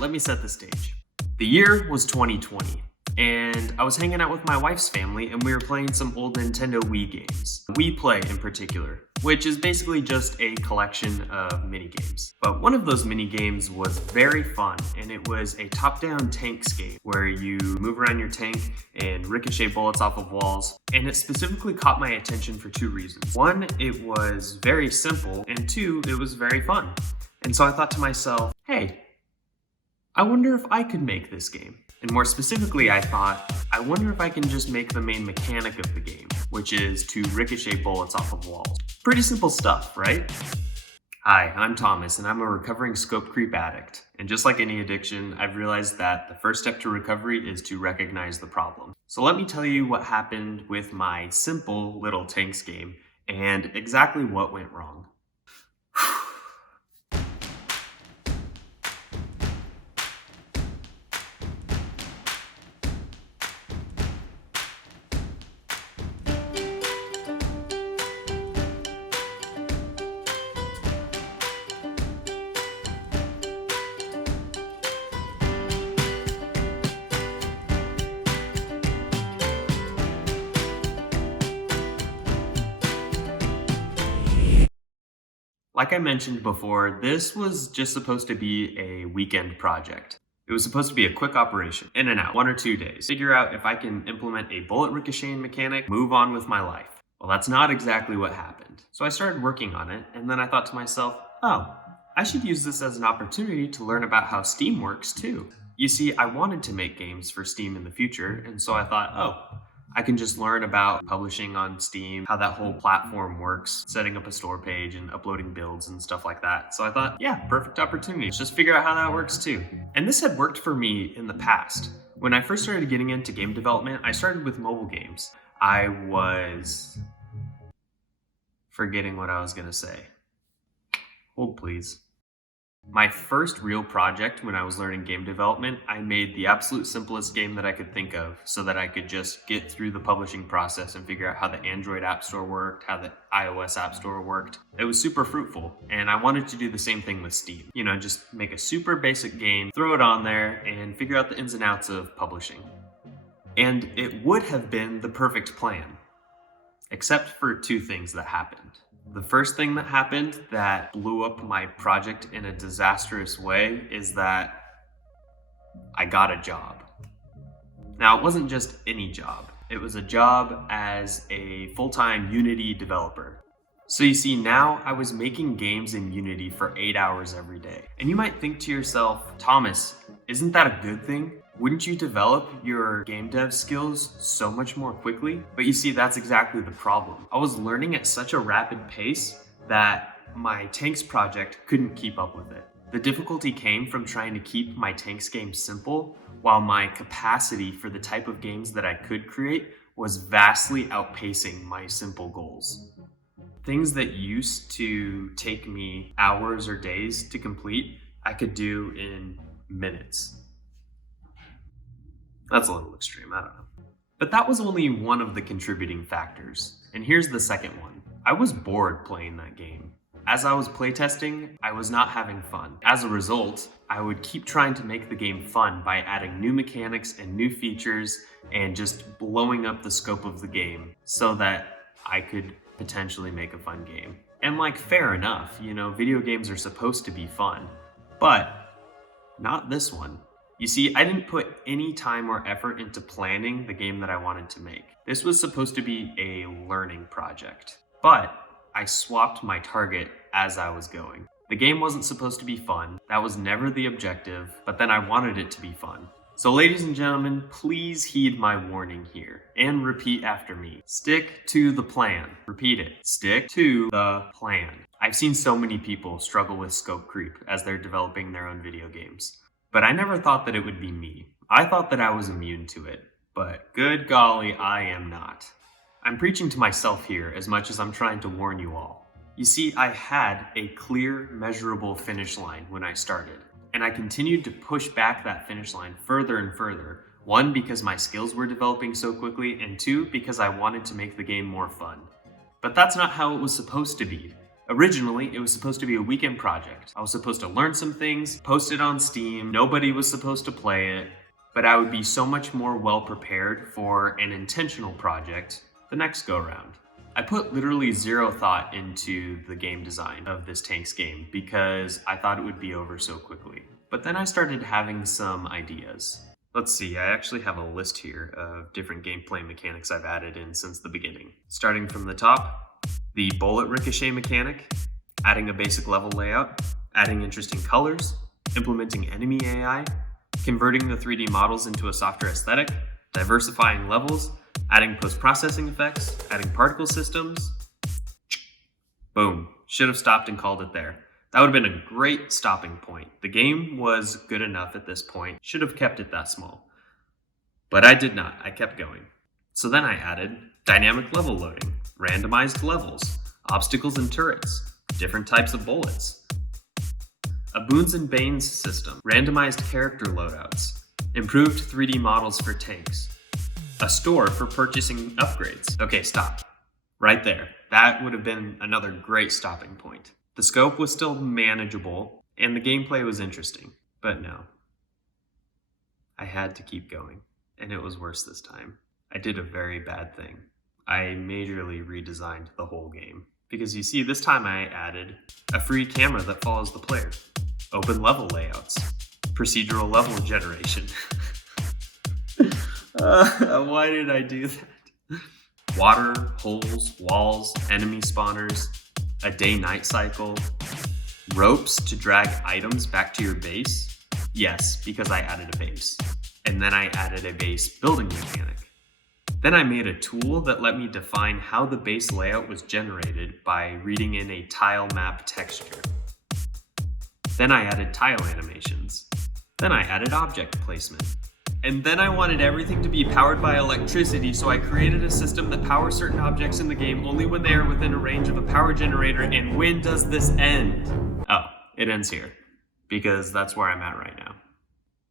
let me set the stage. The year was 2020, and I was hanging out with my wife's family, and we were playing some old Nintendo Wii games. Wii Play in particular, which is basically just a collection of mini games. But one of those mini games was very fun, and it was a top-down tanks game where you move around your tank and ricochet bullets off of walls. And it specifically caught my attention for two reasons. One, it was very simple, and two, it was very fun. And so I thought to myself, hey, I wonder if I could make this game. And more specifically, I thought, I wonder if I can just make the main mechanic of the game, which is to ricochet bullets off of walls. Pretty simple stuff, right? Hi, I'm Thomas, and I'm a recovering scope creep addict. And just like any addiction, I've realized that the first step to recovery is to recognize the problem. So let me tell you what happened with my simple little tanks game and exactly what went wrong. Like I mentioned before, this was just supposed to be a weekend project. It was supposed to be a quick operation, in and out, 1 or 2 days. Figure out if I can implement a bullet ricocheting mechanic, move on with my life. Well, that's not exactly what happened. So I started working on it, and then I thought to myself, oh, I should use this as an opportunity to learn about how Steam works too. You see, I wanted to make games for Steam in the future, and so I thought, oh, I can just learn about publishing on Steam, how that whole platform works, setting up a store page and uploading builds and stuff like that. So I thought, yeah, perfect opportunity. Let's just figure out how that works too. And this had worked for me in the past. When I first started getting into game development, I started with mobile games. I was forgetting what I was gonna say. Hold please. My first real project when I was learning game development, I made the absolute simplest game that I could think of so that I could just get through the publishing process and figure out how the Android App Store worked, how the iOS App Store worked. It was super fruitful, and I wanted to do the same thing with Steam. You know, just make a super basic game, throw it on there, and figure out the ins and outs of publishing. And it would have been the perfect plan, except for two things that happened. The first thing that happened that blew up my project in a disastrous way is that I got a job. Now, it wasn't just any job. It was a job as a full-time Unity developer. So you see, now I was making games in Unity for 8 hours every day. And you might think to yourself, Thomas, isn't that a good thing? Wouldn't you develop your game dev skills so much more quickly? But you see, that's exactly the problem. I was learning at such a rapid pace that my tanks project couldn't keep up with it. The difficulty came from trying to keep my tanks game simple, while my capacity for the type of games that I could create was vastly outpacing my simple goals. Things that used to take me hours or days to complete, I could do in minutes. That's a little extreme, I don't know. But that was only one of the contributing factors. And here's the second one. I was bored playing that game. As I was playtesting, I was not having fun. As a result, I would keep trying to make the game fun by adding new mechanics and new features and just blowing up the scope of the game so that I could potentially make a fun game. And like, fair enough, you know, video games are supposed to be fun, but not this one. You see, I didn't put any time or effort into planning the game that I wanted to make. This was supposed to be a learning project, but I swapped my target as I was going. The game wasn't supposed to be fun. That was never the objective, but then I wanted it to be fun. So ladies and gentlemen, please heed my warning here and repeat after me. Stick to the plan. Repeat it. Stick to the plan. I've seen so many people struggle with scope creep as they're developing their own video games. But I never thought that it would be me. I thought that I was immune to it, but good golly, I am not. I'm preaching to myself here as much as I'm trying to warn you all. You see, I had a clear, measurable finish line when I started, and I continued to push back that finish line further and further. One, because my skills were developing so quickly, and two, because I wanted to make the game more fun. But that's not how it was supposed to be. Originally, it was supposed to be a weekend project. I was supposed to learn some things, post it on Steam, nobody was supposed to play it, but I would be so much more well prepared for an intentional project the next go round. I put literally zero thought into the game design of this tanks game because I thought it would be over so quickly. But then I started having some ideas. Let's see, I actually have a list here of different gameplay mechanics I've added in since the beginning. Starting from the top, the bullet ricochet mechanic, adding a basic level layout, adding interesting colors, implementing enemy AI, converting the 3D models into a softer aesthetic, diversifying levels, adding post-processing effects, adding particle systems. Boom. Should have stopped and called it there. That would have been a great stopping point. The game was good enough at this point. Should have kept it that small. But I did not. I kept going. So then I added dynamic level loading, randomized levels, obstacles and turrets, different types of bullets, a boons and banes system, randomized character loadouts, improved 3D models for tanks, a store for purchasing upgrades. Okay, stop. Right there. That would have been another great stopping point. The scope was still manageable, and the gameplay was interesting. But no. I had to keep going, and it was worse this time. I did a very bad thing. I majorly redesigned the whole game. Because you see, this time I added a free camera that follows the player, open level layouts, procedural level generation. Why did I do that? Water, holes, walls, enemy spawners, a day-night cycle, ropes to drag items back to your base. Yes, because I added a base. And then I added a base building mechanic. Then I made a tool that let me define how the base layout was generated by reading in a tile map texture. Then I added tile animations. Then I added object placement. And then I wanted everything to be powered by electricity, so I created a system that powers certain objects in the game only when they are within a range of a power generator. And when does this end? Oh, it ends here, because that's where I'm at right now.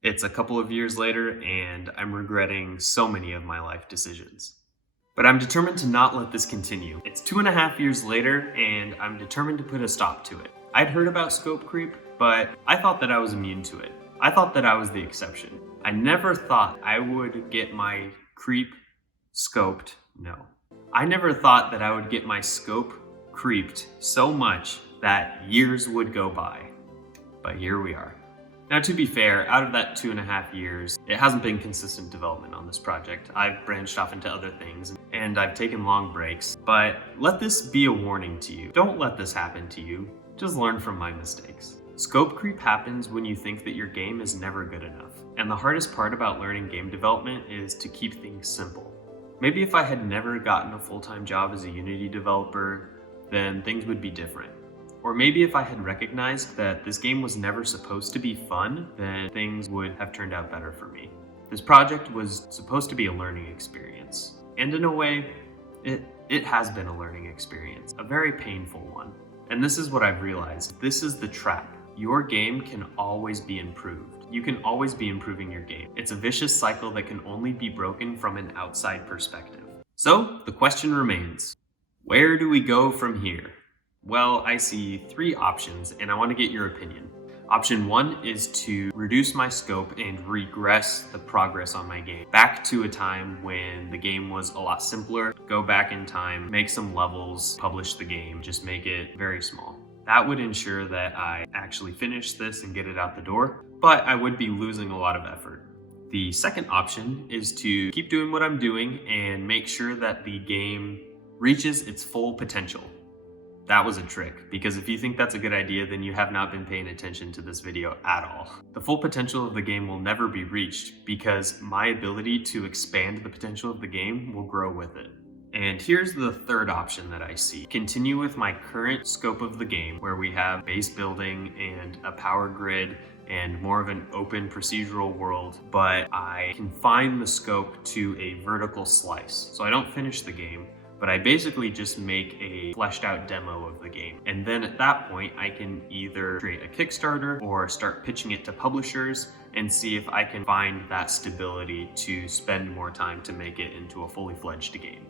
It's a couple of years later, and I'm regretting so many of my life decisions. But I'm determined to not let this continue. It's 2.5 years later, and I'm determined to put a stop to it. I'd heard about scope creep, but I thought that I was immune to it. I thought that I was the exception. I never thought I would get my creep scoped. No. I never thought that I would get my scope creeped so much that years would go by. But here we are. Now, to be fair, out of that 2.5 years, it hasn't been consistent development on this project. I've branched off into other things, and I've taken long breaks. But let this be a warning to you. Don't let this happen to you. Just learn from my mistakes. Scope creep happens when you think that your game is never good enough. And the hardest part about learning game development is to keep things simple. Maybe if I had never gotten a full-time job as a Unity developer, then things would be different. Or maybe if I had recognized that this game was never supposed to be fun, then things would have turned out better for me. This project was supposed to be a learning experience. And in a way, it has been a learning experience, a very painful one. And this is what I've realized. This is the trap. Your game can always be improved. You can always be improving your game. It's a vicious cycle that can only be broken from an outside perspective. So the question remains, where do we go from here? Well, I see 3 options, and I want to get your opinion. Option 1 is to reduce my scope and regress the progress on my game back to a time when the game was a lot simpler. Go back in time, make some levels, publish the game, just make it very small. That would ensure that I actually finish this and get it out the door, but I would be losing a lot of effort. The second option is to keep doing what I'm doing and make sure that the game reaches its full potential. That was a trick, because if you think that's a good idea, then you have not been paying attention to this video at all. The full potential of the game will never be reached because my ability to expand the potential of the game will grow with it. And here's the third option that I see. Continue with my current scope of the game, where we have base building and a power grid and more of an open procedural world, but I confine the scope to a vertical slice. So I don't finish the game, but I basically just make a fleshed out demo of the game. And then at that point, I can either create a Kickstarter or start pitching it to publishers and see if I can find that stability to spend more time to make it into a fully fledged game.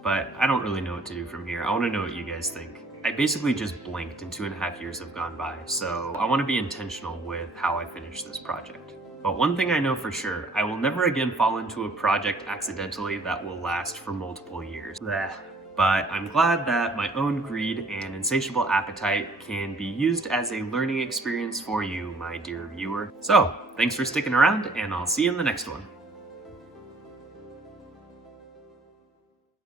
But I don't really know what to do from here. I want to know what you guys think. I basically just blinked and 2.5 years have gone by, so I want to be intentional with how I finish this project. But one thing I know for sure, I will never again fall into a project accidentally that will last for multiple years. Blech. But I'm glad that my own greed and insatiable appetite can be used as a learning experience for you, my dear viewer. So, thanks for sticking around, and I'll see you in the next one.